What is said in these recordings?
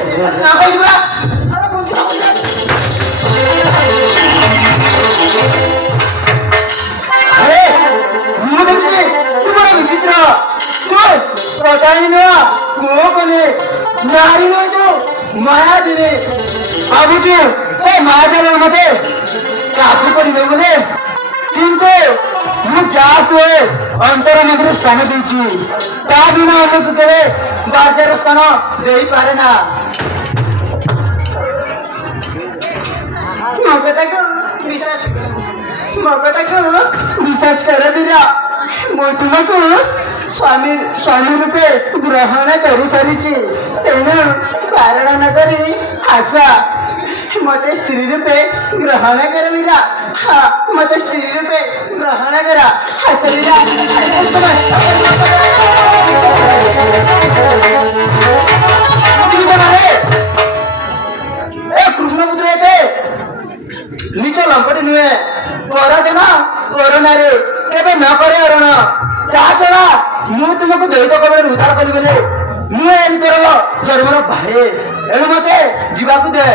ना कोई बुरा अरे कौन अरे मुझे तुम्हारा विचित्र तुम पता ही ना को बने नारी ने जो माया दिने बाबूजी ए माया जाने मते काफी को नहीं बने किंतु ମୁଁ ଯାହାକୁ ଅନ୍ତର ମଧ୍ୟରେ ସ୍ଥାନ ଦେଇଛି ତା ବିନା ଆମକୁ କେବେ ବାଜାର ସ୍ଥାନ ଦେଇପାରେ ନା ମୋ କଥାକୁ ବିଶ୍ୱାସ କର ବୀରା ମୁଁ ତୁମକୁ ସ୍ୱାମୀ ରୂପେ ଗ୍ରହଣ କରିସାରିଛି ତେଣୁ ବାରଣ ନ କରି ଆସ मते स्त्री रूपे ग्रहण कर वीरा हाँ मते स्त्री रूपे ग्रहण करा हस वीरा कृष्ण पुत्र येते निच लंपटी नुहे पर जना पर नारे केबे न करे अरण ता छड़ा मु तुमको दैत कबे उद्धार करी बेले मु एन करलो धर्मर भाई एनु मते जीवाकू दे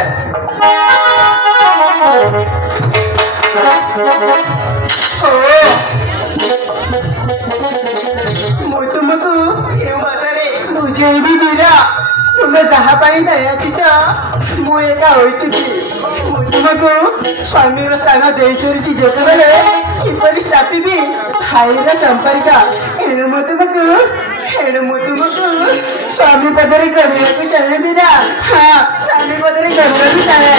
तुमको बुझेबी बीरा तुम्हें जहाँ दया मुझा तुमको स्वामी स्थान दे सारी जिते किपर स्थापी भाईर संपर्क एणु तुमको स्वामी पदरे करने को चाहे बीरा हाँ स्वामी पदरे करने को चाहे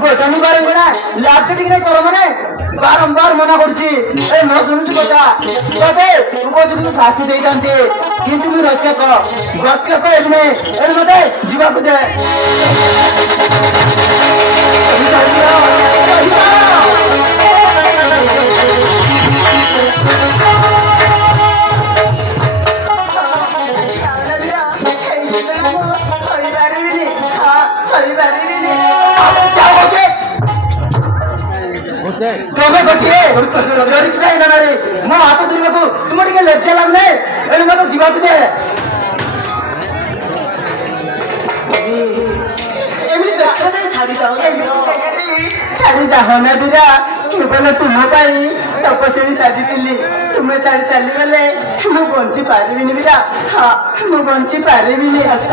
बटनी बारंगना लापचेटिंग नहीं करो मने बारंबार मना करछि ए न सुनुछु कथा तबे उपयुक्त साथी देई जानते किंतु मु रक्षक एने एने मते जीवा को दे तुम्हें गोटे मो हाथ धरने को तुम टे लज्जा लगने एणु मत जीवा दे छाड़ी जाओ ना बीरा केवल तुम तपस्वी साजिली तुम्हें छाड़ी चली गले मु बंची पारि बीरा हाँ मु बंची पारि आस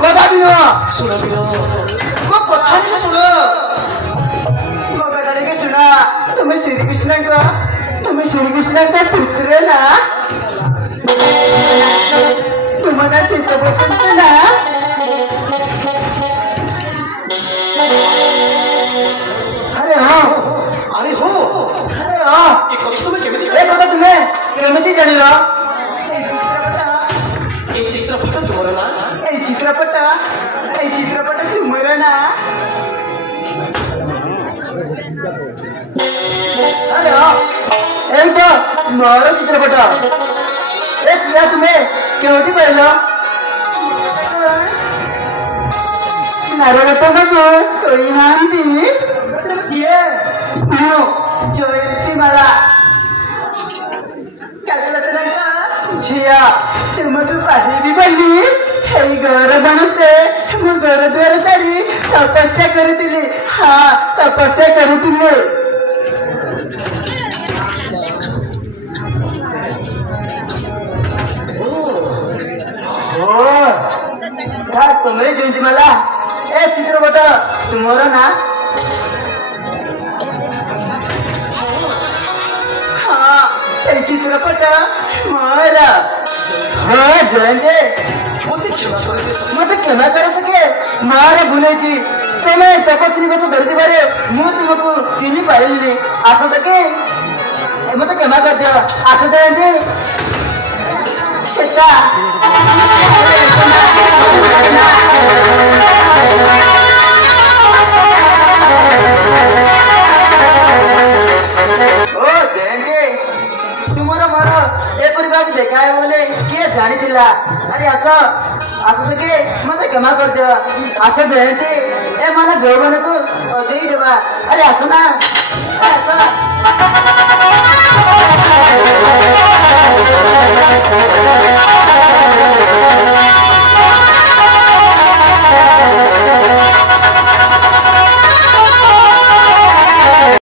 कथा भी सुन मो कथा नहीं सुन मो कथा नहीं सुना तुम्हें श्री कृष्ण का पुत्र ना तुम्हारा शीत बसंत ना अरे हाँ तुम्हें केमती जान चित्रपट तुमर ना चित्रपट तुमर ना अरे हाँ तो मोर चित्रपट तुम्हें क्योंकि पहला नारायण तुमको कोई नाम दी ये जयंती माला झिया तुमको पारी बंदी घर बनस्ते मु घर द्वार छाड़ी तपस्या करी हाँ तपस्या करी तुम्हारे जयंती माला ए चित्रपट तुम्हारा ना हाँ से चित्रपट मारा हाँ जयंती मत क्षमा कर सके मारे भूले तुम्हें तपस्वी को धरती बारे मु तुमको चिन्ह पारि आस सके मत क्षमा कर दिया आस जयंती सेटा ओ जयंती तुमरा मारा ए देखा देखाए बोले किए जानी थिला अरे आसो के मते क्षमा कर दियो आसो जयंती ए माने जो माने को देई देबा अरे आसो ना आसो